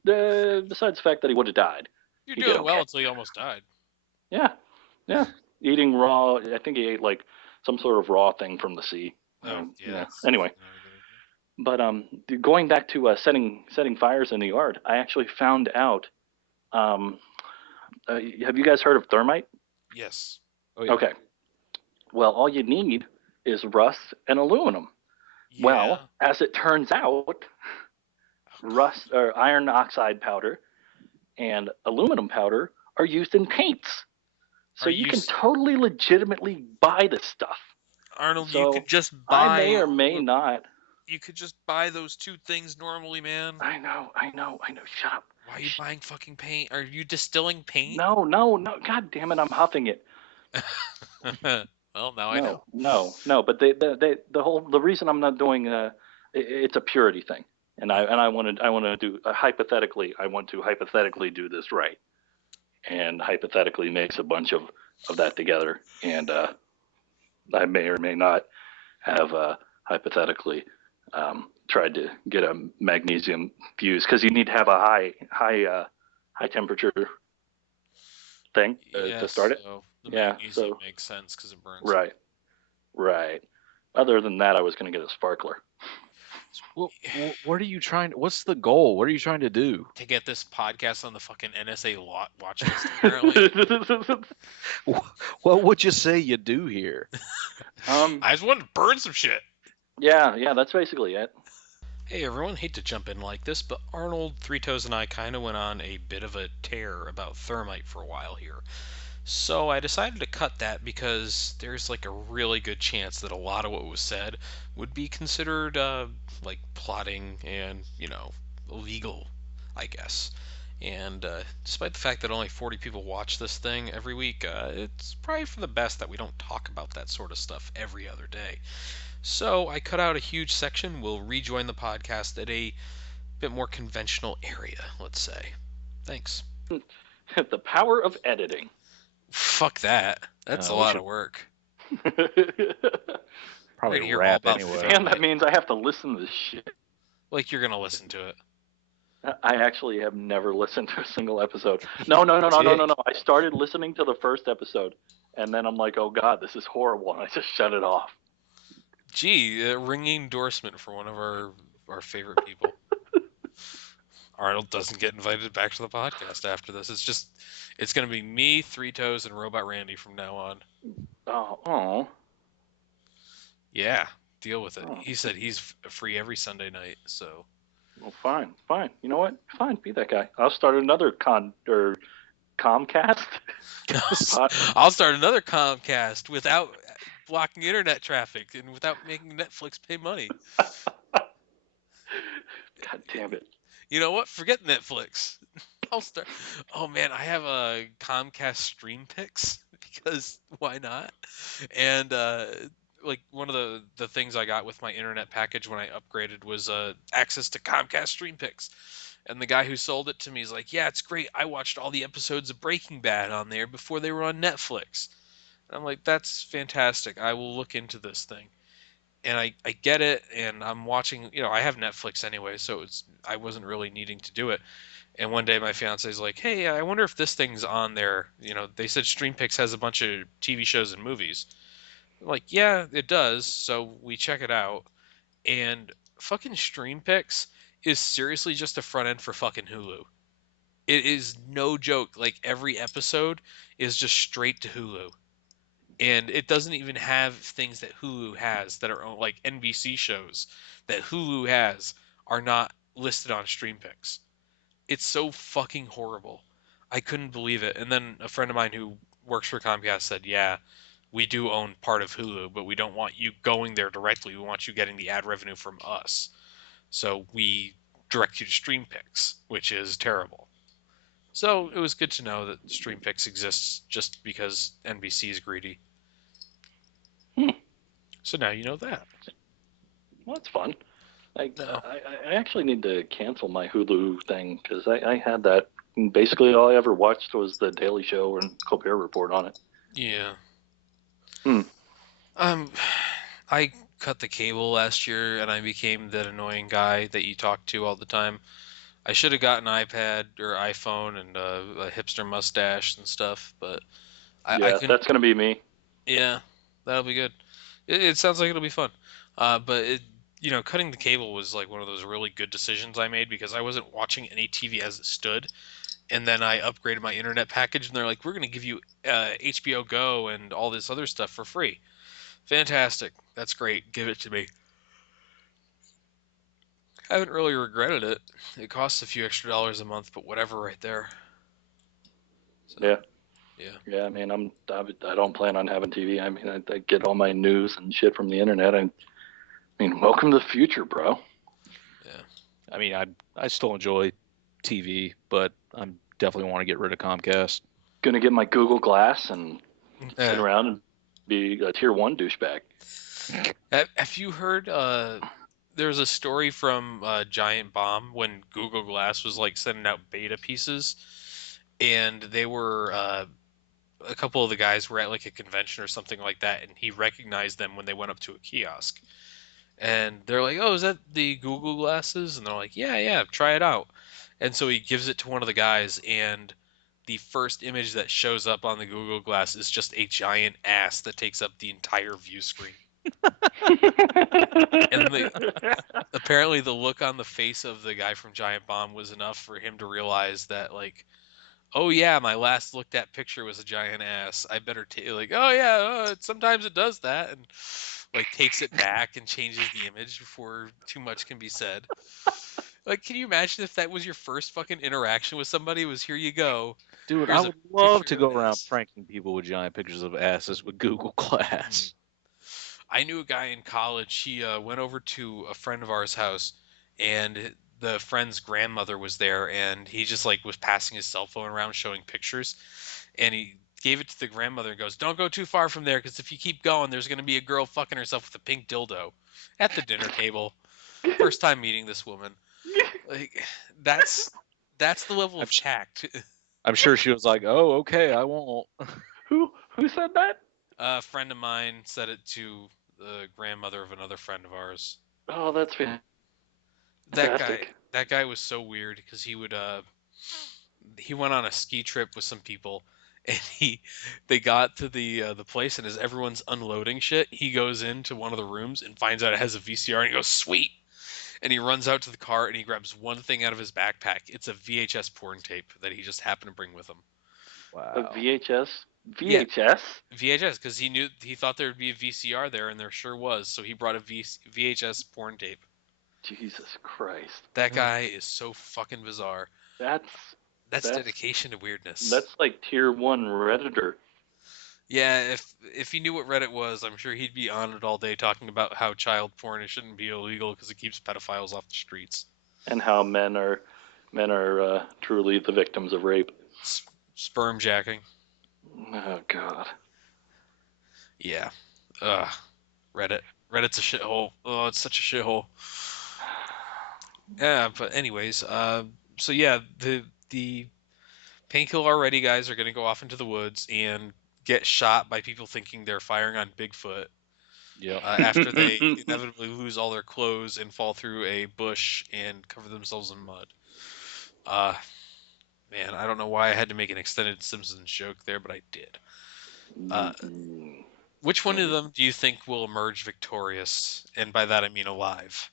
besides the fact that he would have died, you're he doing did well okay. until you almost died. yeah, eating raw. I think he ate like some sort of raw thing from the sea. Oh, yeah. that's Anyway. not a good idea. But going back to setting fires in the yard, I actually found out. Have you guys heard of thermite? Yes. Oh, yeah. Okay. Well, all you need is rust and aluminum. Yeah. Well, as it turns out, rust or iron oxide powder and aluminum powder are used in paints. So Are you you can s- totally legitimately buy this stuff. Arnold, So, you could just buy. I may or may not. You could just buy those two things normally, man. I know. Shut up. Why are you buying fucking paint? Are you distilling paint? No. God damn it, I'm huffing it. Well, now I know. No. But the reason I'm not doing it's a purity thing, and I want to do hypothetically. I want to hypothetically do this right, and hypothetically mix a bunch of that together, and I may or may not have hypothetically tried to get a magnesium fuse because you need to have a high temperature thing to start it. So the Yeah, magnesium so- makes sense because it burns. Right. Other than that, I was going to get a sparkler. Well, what are you trying? What's the goal? What are you trying to do? To get this podcast on the fucking NSA watch list, apparently. What would you say you do here? I just wanted to burn some shit. Yeah, that's basically it. Hey everyone, hate to jump in like this, but Arnold, Three Toes, and I kind of went on a bit of a tear about Thermite for a while here. So I decided to cut that because there's like a really good chance that a lot of what was said would be considered like plotting and, illegal, I guess. And despite the fact that only 40 people watch this thing every week, it's probably for the best that we don't talk about that sort of stuff every other day. So I cut out a huge section. We'll rejoin the podcast at a bit more conventional area, let's say. Thanks. The power of editing. Fuck that. That's a we lot should- of work. Probably We're gonna hear all rap about anyway. Damn, that means I have to listen to this shit. Like you're gonna listen to it. I actually have never listened to a single episode. No. I started listening to the first episode, and then I'm like, oh god, this is horrible, and I just shut it off. Gee, a ringing endorsement for one of our favorite people. Arnold doesn't get invited back to the podcast after this. It's going to be me, Three Toes, and Robot Randy from now on. Oh. Yeah, deal with it. Oh. He said he's free every Sunday night, so. Well, fine. You know what? Fine, be that guy. I'll start another Comcast. I'll start another Comcast without blocking internet traffic and without making Netflix pay money. God damn it. You know what? Forget Netflix. I'll start. Oh man, I have a Comcast Stream Picks because why not? And like one of the things I got with my internet package when I upgraded was access to Comcast Stream Picks. And the guy who sold it to me is like, "Yeah, it's great. I watched all the episodes of Breaking Bad on there before they were on Netflix." And I'm like, "That's fantastic. I will look into this thing." And I get it, and I'm watching. I have Netflix anyway, so I wasn't really needing to do it. And one day my fiance's like, "Hey, I wonder if this thing's on there." They said StreamPix has a bunch of TV shows and movies. I'm like, yeah, it does. So we check it out, and fucking StreamPix is seriously just a front end for fucking Hulu. It is no joke. Like every episode is just straight to Hulu. And it doesn't even have things that Hulu has that are like NBC shows that Hulu has are not listed on StreamPix. It's so fucking horrible. I couldn't believe it. And then a friend of mine who works for Comcast said, "Yeah, we do own part of Hulu, but we don't want you going there directly. We want you getting the ad revenue from us. So we direct you to StreamPix, which is terrible." So it was good to know that StreamPix exists just because NBC is greedy. So now you know that. Well, that's fun. No. I actually need to cancel my Hulu thing because I had that. And basically, all I ever watched was The Daily Show and Colbert Report on it. Yeah. Hmm. I cut the cable last year and I became that annoying guy that you talk to all the time. I should have gotten an iPad or iPhone and a hipster mustache and stuff, but I Yeah, couldn't. that's gonna be me. Yeah, that'll be good. It sounds like it'll be fun. But cutting the cable was like one of those really good decisions I made because I wasn't watching any TV as it stood. And then I upgraded my internet package, and they're like, "We're going to give you HBO Go and all this other stuff for free." Fantastic. That's great. Give it to me. I haven't really regretted it. It costs a few extra dollars a month, but whatever right there. So, Yeah. Yeah. Yeah, I mean, I don't plan on having TV. I mean, I get all my news and shit from the internet. I mean, welcome to the future, bro. Yeah. I mean, I still enjoy TV, but I'm definitely want to get rid of Comcast. Gonna get my Google Glass and sit around and be a tier 1 douchebag. Have you heard there's a story from Giant Bomb when Google Glass was like sending out beta pieces, and they were a couple of the guys were at like a convention or something like that, and he recognized them when they went up to a kiosk, and they're like, "Oh, is that the Google Glasses?" And they're like, "Yeah, try it out." And so he gives it to one of the guys, and the first image that shows up on the Google Glass is just a giant ass that takes up the entire view screen. And apparently the look on the face of the guy from Giant Bomb was enough for him to realize that, like, oh yeah, my last looked at picture was a giant ass. I better take, like, oh yeah, sometimes it does that, and like takes it back and changes the image before too much can be said. Like, can you imagine if that was your first fucking interaction with somebody? Was, here you go. Dude, Here's I a would love picture to of go an around ass. pranking people with giant pictures of asses with Google Glass. I knew a guy in college. He went over to a friend of ours' house, and the friend's grandmother was there, and he just like was passing his cell phone around showing pictures, and he gave it to the grandmother and goes, "Don't go too far from there, because if you keep going, there's going to be a girl fucking herself with a pink dildo at the dinner table." First time meeting this woman. Like, that's the level of tact. I'm sure she was like, "Oh, okay, I won't." Who said that? A friend of mine said it to the grandmother of another friend of ours. Oh, that's That guy, fantastic. That guy was so weird because he went on a ski trip with some people, and they got to the place, and as everyone's unloading shit, he goes into one of the rooms and finds out it has a VCR, and he goes, "Sweet!" And he runs out to the car and he grabs one thing out of his backpack. It's a VHS porn tape that he just happened to bring with him. A Wow. VHS? Yeah. VHS? VHS, because he thought there would be a VCR there, and there sure was. So he brought a VHS porn tape. Jesus Christ. That guy is so fucking bizarre. That's dedication to weirdness. That's like tier 1 Redditor. Yeah, if he knew what Reddit was, I'm sure he'd be on it all day talking about how child porn shouldn't be illegal because it keeps pedophiles off the streets. And how men are truly the victims of rape. Sperm jacking. Oh God. Yeah. Reddit. Reddit's a shithole. Oh, it's such a shithole. Yeah, but anyways, so yeah, the painkiller already guys are gonna go off into the woods and get shot by people thinking they're firing on Bigfoot. Yeah. After they inevitably lose all their clothes and fall through a bush and cover themselves in mud. Man, I don't know why I had to make an extended Simpsons joke there, but I did. Which one of them do you think will emerge victorious? And by that I mean alive.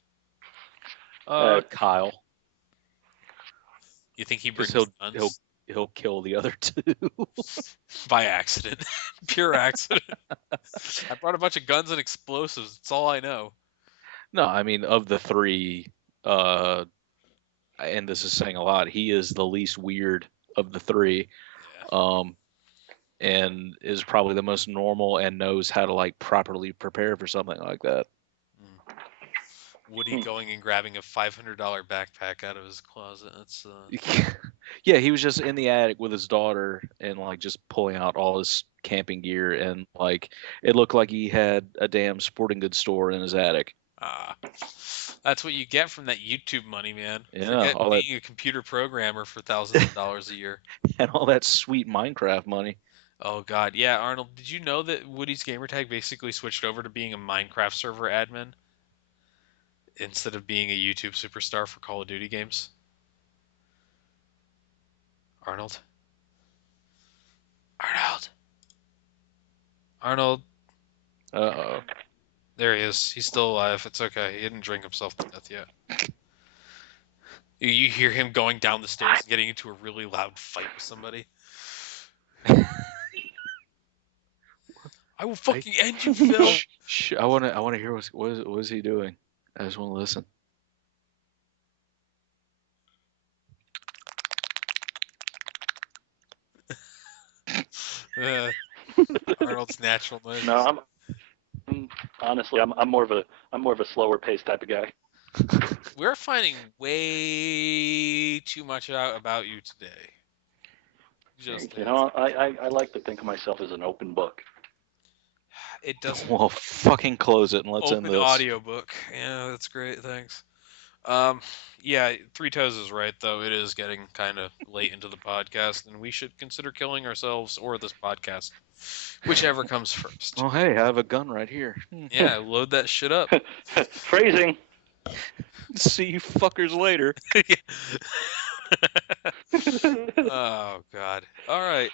Kyle. You think he Because brings guns? he'll kill the other two. By accident. Pure accident. I brought a bunch of guns and explosives. That's all I know. No, I mean, of the three, and this is saying a lot, he is the least weird of the three. Yeah. And is probably the most normal and knows how to like properly prepare for something like that. Woody going and grabbing a $500 backpack out of his closet. That's Yeah, he was just in the attic with his daughter and like just pulling out all his camping gear, and like it looked like he had a damn sporting goods store in his attic. That's what you get from that YouTube money, man. Yeah, Forget all being a computer programmer for thousands of dollars a year. and all that sweet Minecraft money. Oh God, yeah, Arnold. Did you know that Woody's gamertag basically switched over to being a Minecraft server admin instead of being a YouTube superstar for Call of Duty games? Arnold. Uh-oh. There he is. He's still alive. It's okay. He didn't drink himself to death yet. You hear him going down the stairs and getting into a really loud fight with somebody. I will fucking end you, Phil. Shh, I want to hear what is he doing. I just want to listen. Arnold's natural noise. No, honestly, I'm more of a slower paced type of guy. We're finding way too much out about you today. Just I like to think of myself as an open book. It doesn't. Well, fucking close it and let's end Open this. audiobook. Yeah, that's great. Thanks. Yeah, Three Toes is right though. It is getting kind of late into the podcast, and we should consider killing ourselves or this podcast, whichever comes first. Oh, hey, I have a gun right here. Yeah, load that shit up. Phrasing. See you fuckers later. Oh God. All right.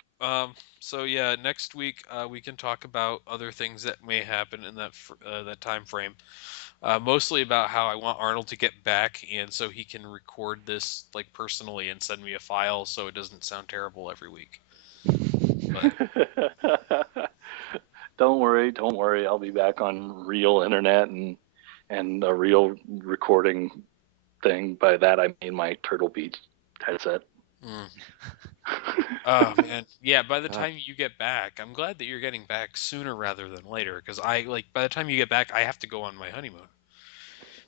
So yeah, next week we can talk about other things that may happen in that time frame. Mostly about how I want Arnold to get back, and so he can record this like personally and send me a file, so it doesn't sound terrible every week. But... Don't worry. I'll be back on real internet and a real recording thing. By that I mean my Turtle Beach headset. Oh man, yeah. By the time you get back, I'm glad that you're getting back sooner rather than later, because by the time you get back, I have to go on my honeymoon.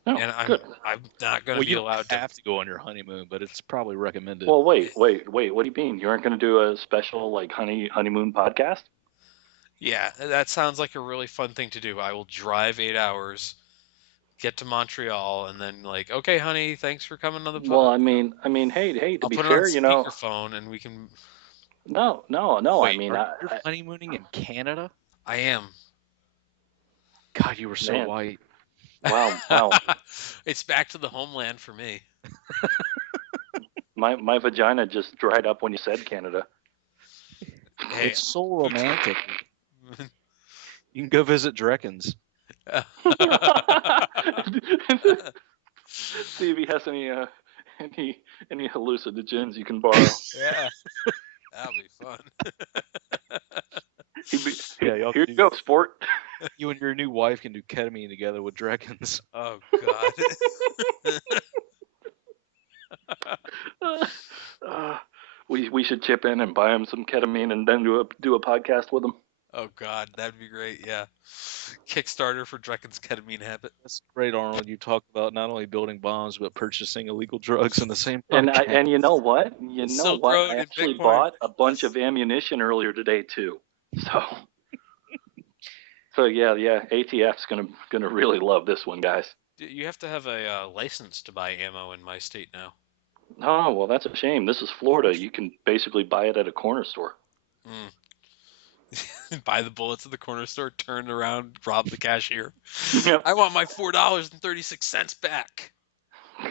Oh, and I'm good. I'm not going to be allowed to. You have to go on your honeymoon, but it's probably recommended. Well, wait. What do you mean? You aren't going to do a special like honeymoon podcast? Yeah, that sounds like a really fun thing to do. I will drive 8 hours, get to Montreal, and then like, okay, honey, thanks for coming on the podcast. Well, I mean, hey, to I'll be put fair, it on speakerphone, and we can. No. Wait, I mean, you're honeymooning in Canada? I am. God, you were so white. Wow. It's back to the homeland for me. My vagina just dried up when you said Canada. Hey, It's so romantic. You can go visit Dreckens. See if he has any hallucinogens you can borrow. yeah, that'll be fun. Yeah, y'all Here can you go, sport. You and your new wife can do ketamine together with Dreckens. Oh God. We should chip in and buy him some ketamine and then do a podcast with him. Oh God, that'd be great. Yeah, Kickstarter for Drecken's ketamine habit. That's great, Arnold. You talk about not only building bombs but purchasing illegal drugs in the same And podcast. you know what? You The know Silk what? Road I and actually Bitcoin. bought a bunch of ammunition earlier today too. So yeah. ATF's gonna really love this one, guys. You have to have a license to buy ammo in my state now. Oh well, that's a shame. This is Florida. You can basically buy it at a corner store. Buy the bullets at the corner store, turn around, rob the cashier. Yep. I want my $4.36 back.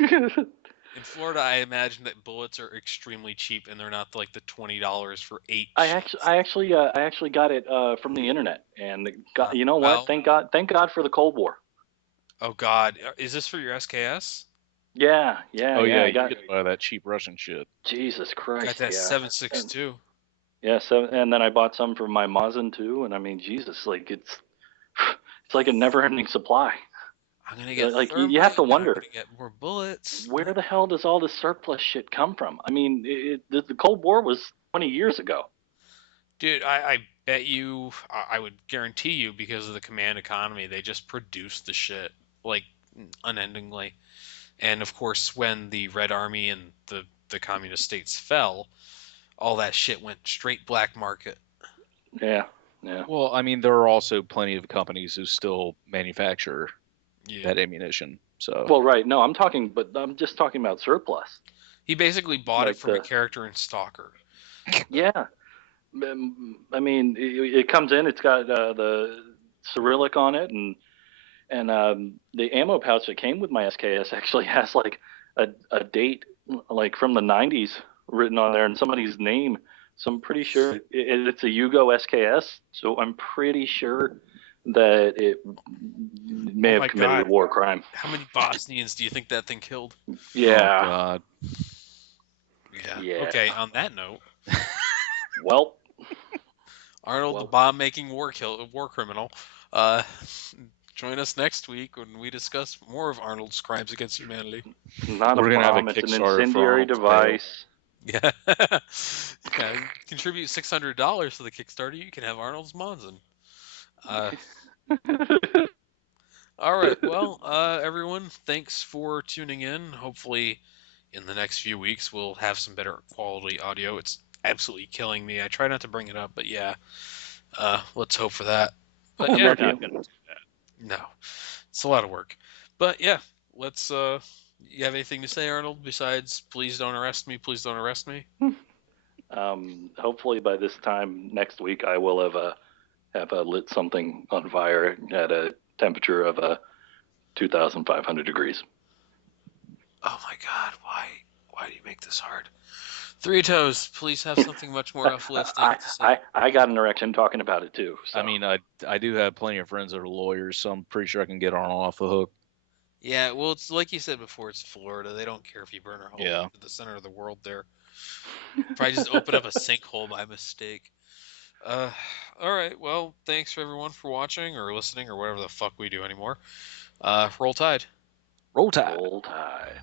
In Florida, I imagine that bullets are extremely cheap, and they're not like the $20 for 8. I actually got it from the internet, and you know what? Well, Thank God for the Cold War. Oh God, is this for your SKS? Yeah. Oh yeah, I you got get to buy that cheap Russian shit. Jesus Christ. Got that yeah. 7.62. Yeah. So and then I bought some for my Mosin too, and I mean Jesus, like it's like a never-ending supply. I'm gonna get Like Thermite. you have to I'm wonder gonna get more bullets. where the hell does all this surplus shit come from? I mean, the Cold War was 20 years ago. Dude, I bet you, I would guarantee you, because of the command economy, they just produce the shit like unendingly. And of course, when the Red Army and the communist states fell, all that shit went straight black market. Yeah. Well, I mean, there are also plenty of companies who still manufacture Yeah. that ammunition. So Well, right. No, I'm just talking about surplus. He basically bought it Like from a character in Stalker. Yeah. I mean, it comes in. It's got the Cyrillic on it, and the ammo pouch that came with my SKS actually has like a date like from the 90s written on there and somebody's name. So I'm pretty sure it's a Yugo SKS. So I'm pretty sure that it may Oh have my committed God. a war crime. How many Bosnians do you think that thing killed? Yeah. Oh God. Yeah. Okay, on that note, Well, Arnold, the bomb-making war criminal. Join us next week when we discuss more of Arnold's crimes against humanity. not We're a gonna have a bomb. It's an Kickstarter for incendiary Arnold's device. Yeah. Yeah. Contribute $600 to the Kickstarter. You can have Arnold's Monson. All right. Well, everyone, thanks for tuning in. Hopefully, in the next few weeks, we'll have some better quality audio. It's absolutely killing me. I try not to bring it up, but yeah. Let's hope for that. But Oh, yeah, love you. Not gonna do that. no, it's a lot of work. But yeah, let's. You have anything to say, Arnold? Besides, please don't arrest me. Please don't arrest me. Hopefully by this time next week, I will have lit something on fire at a temperature of 2,500 degrees. Oh my God, why do you make this hard? Three Toes, please have something much more uplifting to say. I got an erection talking about it too. So. I mean, I do have plenty of friends that are lawyers, so I'm pretty sure I can get Arnold off the hook. Yeah, well, it's like you said before, it's Florida. They don't care if you burn a hole Yeah. into the center of the world there. Probably just open up a sinkhole by mistake. All right, well, thanks for everyone for watching or listening or whatever the fuck we do anymore. Roll Tide. Roll Tide. Roll Tide.